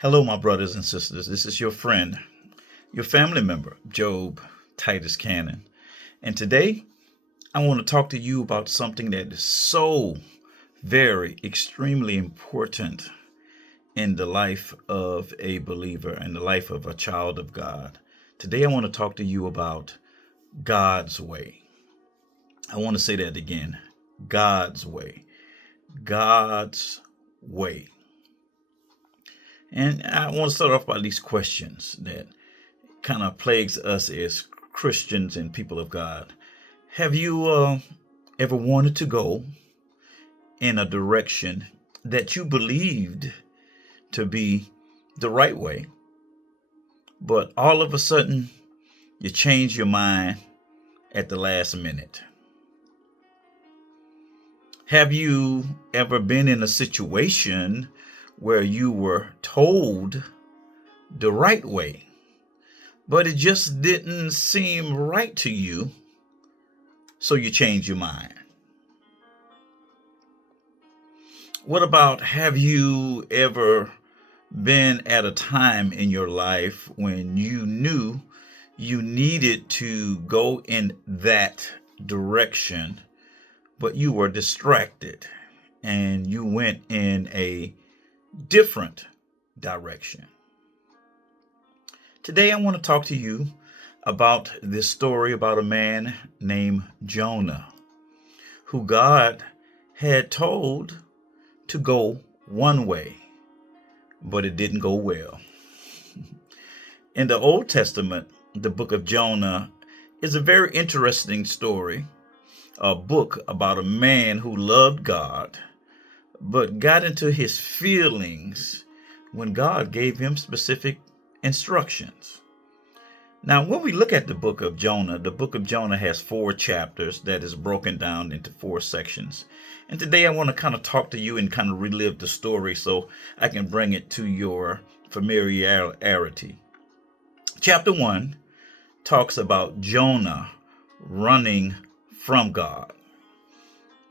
Hello, my brothers and sisters. This is your friend, your family member, Job Titus Cannon. And today, I want to talk to you about something that is so very, extremely important in the life of a believer and the life of a child of God. Today, I want to talk to you about God's way. I want to say that again God's way. God's way. And I want to start off by these questions that kind of plagues us as Christians and people of God. Have you ever wanted to go in a direction that you believed to be the right way, but all of a sudden you change your mind at the last minute? Have you ever been in a situation where you were told the right way, but it just didn't seem right to you, so you change your mind? What about, have you ever been at a time in your life when you knew you needed to go in that direction, but you were distracted and you went in a different direction? Today, I want to talk to you about this story about a man named Jonah, who God had told to go one way, but it didn't go well. In the Old Testament, the book of Jonah is a very interesting story, a book about a man who loved God, but got into his feelings when God gave him specific instructions. Now, when we look at the book of Jonah has 4 chapters that is broken down into 4 sections. And today I want to kind of talk to you and kind of relive the story so I can bring it to your familiarity. Chapter 1 talks about Jonah running from God.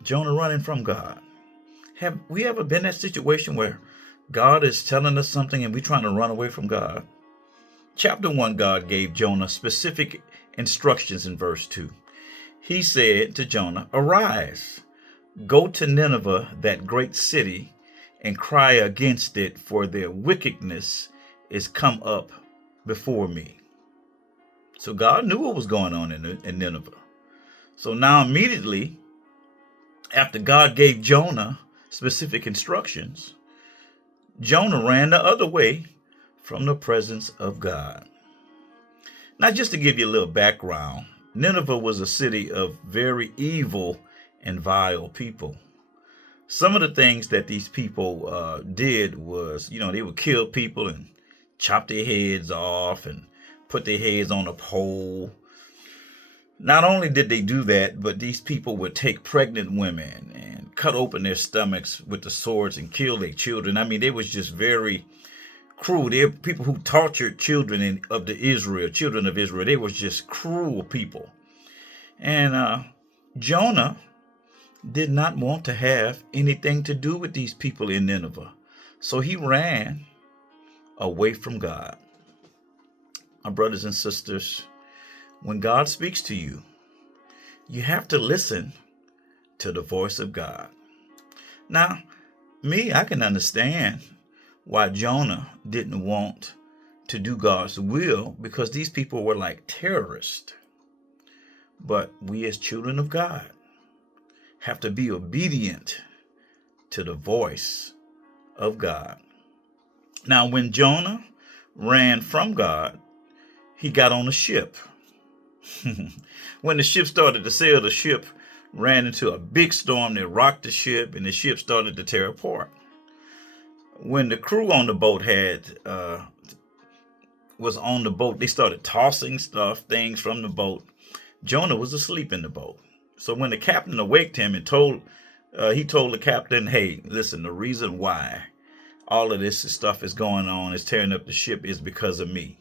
Jonah running from God. Have we ever been in that situation where God is telling us something and we're trying to run away from God? Chapter 1, God gave Jonah specific instructions in verse 2. He said to Jonah, "Arise, go to Nineveh, that great city, and cry against it, for their wickedness is come up before me." So God knew what was going on in Nineveh. So now immediately after God gave Jonah specific instructions, Jonah ran the other way from the presence of God. Now, just to give you a little background, Nineveh was a city of very evil and vile people. Some of the things that these people did was, they would kill people and chop their heads off and put their heads on a pole. Not only did they do that, but these people would take pregnant women and cut open their stomachs with the swords and kill their children. I mean, they was just very cruel. They were people who tortured children children of Israel. They was just cruel people. And Jonah did not want to have anything to do with these people in Nineveh. So he ran away from God. My brothers and sisters, when God speaks to you, you have to listen to the voice of God. Now, I can understand why Jonah didn't want to do God's will, because these people were like terrorists. But we as children of God have to be obedient to the voice of God. Now, when Jonah ran from God, he got on a ship. When the ship started to sail, the ship ran into a big storm that rocked the ship, and the ship started to tear apart. When the crew on the boat was on the boat, they started tossing things from the boat. Jonah was asleep in the boat. So when the captain awaked him and he told the captain, "Hey, listen, the reason why all of this stuff is going on, is tearing up the ship, is because of me."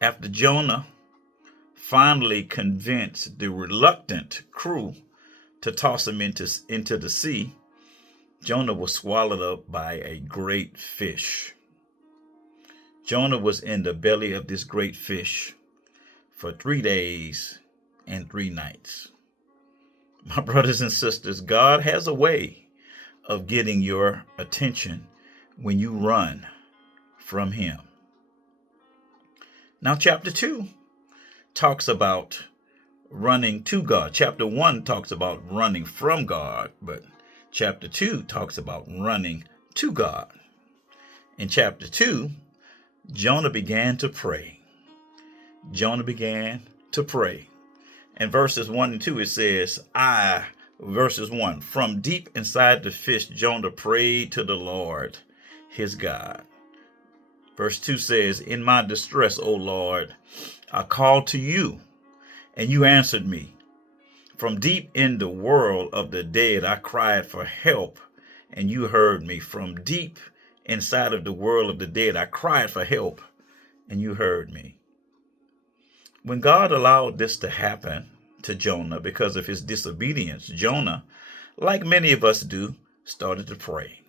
After Jonah finally convinced the reluctant crew to toss him into the sea, Jonah was swallowed up by a great fish. Jonah was in the belly of this great fish for 3 days and 3 nights. My brothers and sisters, God has a way of getting your attention when you run from him. Now, chapter 2 talks about running to God. Chapter 1 talks about running from God, but chapter 2 talks about running to God. In chapter 2, Jonah began to pray. Jonah began to pray. In verses 1 and 2, it says, verses 1, from deep inside the fish, Jonah prayed to the Lord, his God. Verse 2 says, in my distress, O Lord, I called to you, and you answered me. From deep in the world of the dead, I cried for help, and you heard me. From deep inside of the world of the dead, I cried for help, and you heard me. When God allowed this to happen to Jonah because of his disobedience, Jonah, like many of us do, started to pray.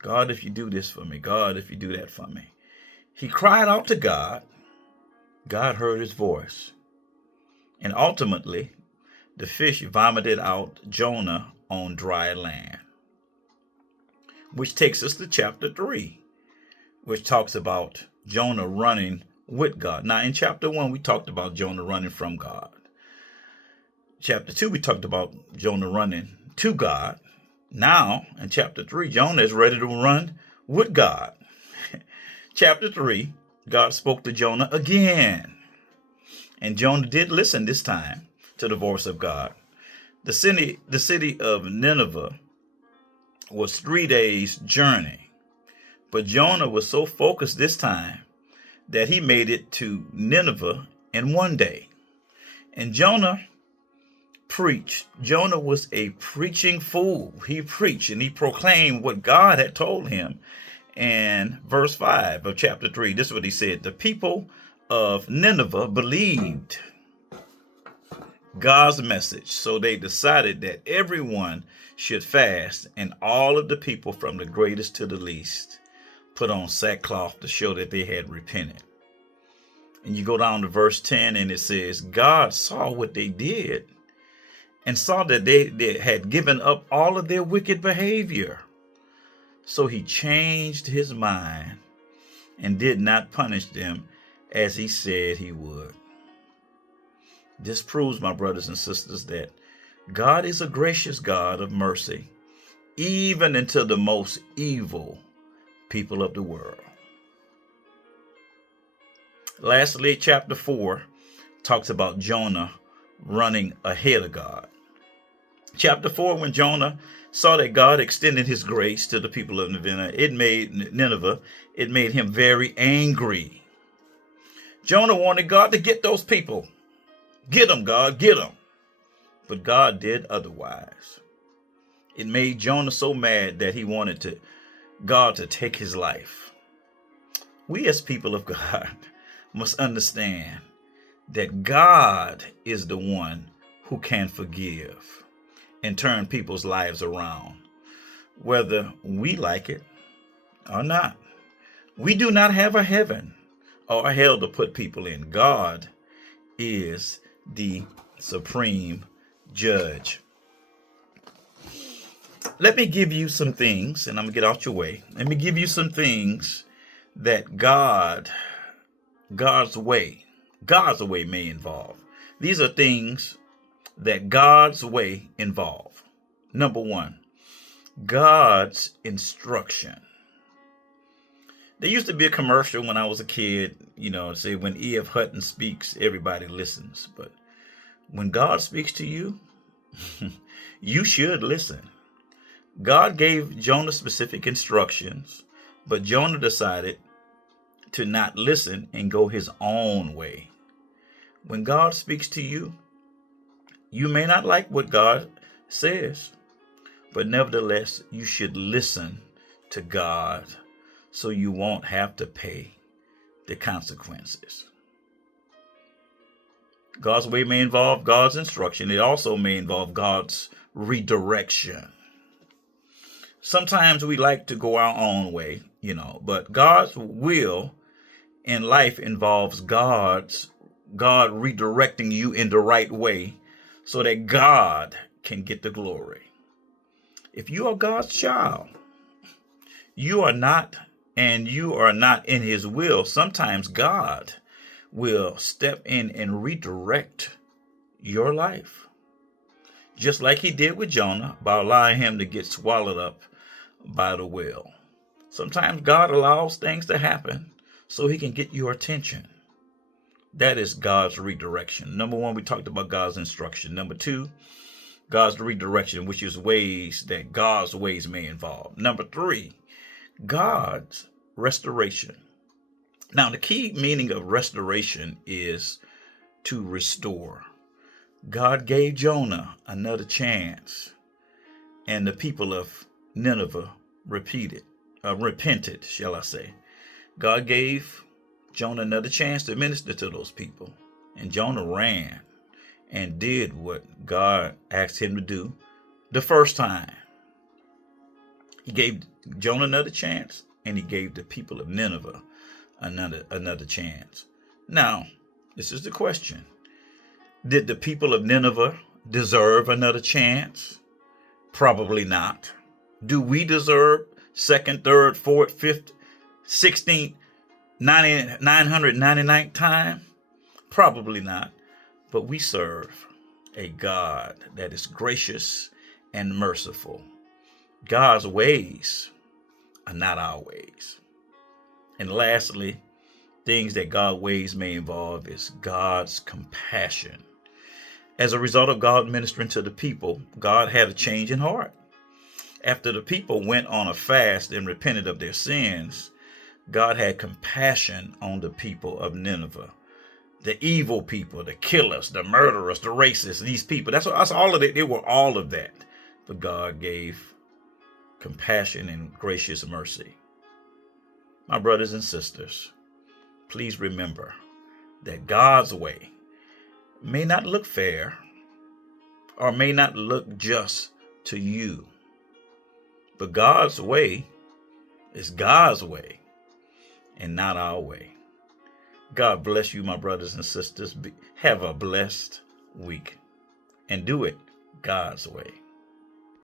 God, if you do this for me, God, if you do that for me. He cried out to God. God heard his voice. And ultimately, the fish vomited out Jonah on dry land. Which takes us to chapter 3, which talks about Jonah running with God. Now, in chapter 1, we talked about Jonah running from God. Chapter 2, we talked about Jonah running to God. Now, in chapter 3, Jonah is ready to run with God. Chapter 3, God spoke to Jonah again. And Jonah did listen this time to the voice of God. The city of Nineveh was 3 days' journey. But Jonah was so focused this time that he made it to Nineveh in 1 day. And Jonah preached. Jonah was a preaching fool. He preached and he proclaimed what God had told him. And verse 5 of chapter 3, this is what he said. The people of Nineveh believed God's message, so they decided that everyone should fast, and all of the people from the greatest to the least put on sackcloth to show that they had repented. And you go down to verse 10 and it says, God saw what they did and saw that they had given up all of their wicked behavior. So he changed his mind and did not punish them as he said he would. This proves, my brothers and sisters, that God is a gracious God of mercy, even unto the most evil people of the world. Lastly, chapter 4 talks about Jonah running ahead of God. Chapter 4, when Jonah saw that God extended his grace to the people of Nineveh, it made him very angry. Jonah wanted God to get those people. Get them, God, get them. But God did otherwise. It made Jonah so mad that he wanted God to take his life. We as people of God must understand that God is the one who can forgive and turn people's lives around, whether we like it or not. We do not have a heaven or a hell to put people in. God is the supreme judge. Let me give you some things, and I'm going to get out your way. Let me give you some things that God's way may involve. These are things that God's way involve. Number 1, God's instruction. There used to be a commercial when I was a kid, say when E.F. Hutton speaks, everybody listens. But when God speaks to you, you should listen. God gave Jonah specific instructions, but Jonah decided to not listen and go his own way. When God speaks to you, you may not like what God says, but nevertheless, you should listen to God so you won't have to pay the consequences. God's way may involve God's instruction. It also may involve God's redirection. Sometimes we like to go our own way, but God's will in life involves God redirecting you in the right way so that God can get the glory. If you are God's child, you are not, and you are not in his will, sometimes God will step in and redirect your life. Just like he did with Jonah by allowing him to get swallowed up by the whale. Sometimes God allows things to happen so he can get your attention. That is God's redirection. Number one, we talked about God's instruction. Number two, God's redirection, which is ways that God's ways may involve. Number three, God's restoration. Now, the key meaning of restoration is to restore. God gave Jonah another chance, and the people of Nineveh repented, shall I say. God gave Jonah another chance to minister to those people, and Jonah ran and did what God asked him to do the first time. He gave Jonah another chance, and he gave the people of Nineveh another chance. Now, this is the question. Did the people of Nineveh deserve another chance? Probably not. Do we deserve second, third, fourth, fifth, 16th, 999th time? Probably not. But we serve a God that is gracious and merciful. God's ways are not our ways. And lastly, things that God's ways may involve is God's compassion. As a result of God ministering to the people, God had a change in heart. After the people went on a fast and repented of their sins, God had compassion on the people of Nineveh. The evil people, the killers, the murderers, the racists, these people. That's all of it. They were all of that. But God gave compassion and gracious mercy. My brothers and sisters, please remember that God's way may not look fair or may not look just to you. But God's way is God's way and not our way. God bless you, my brothers and sisters. Have a blessed week and do it God's way.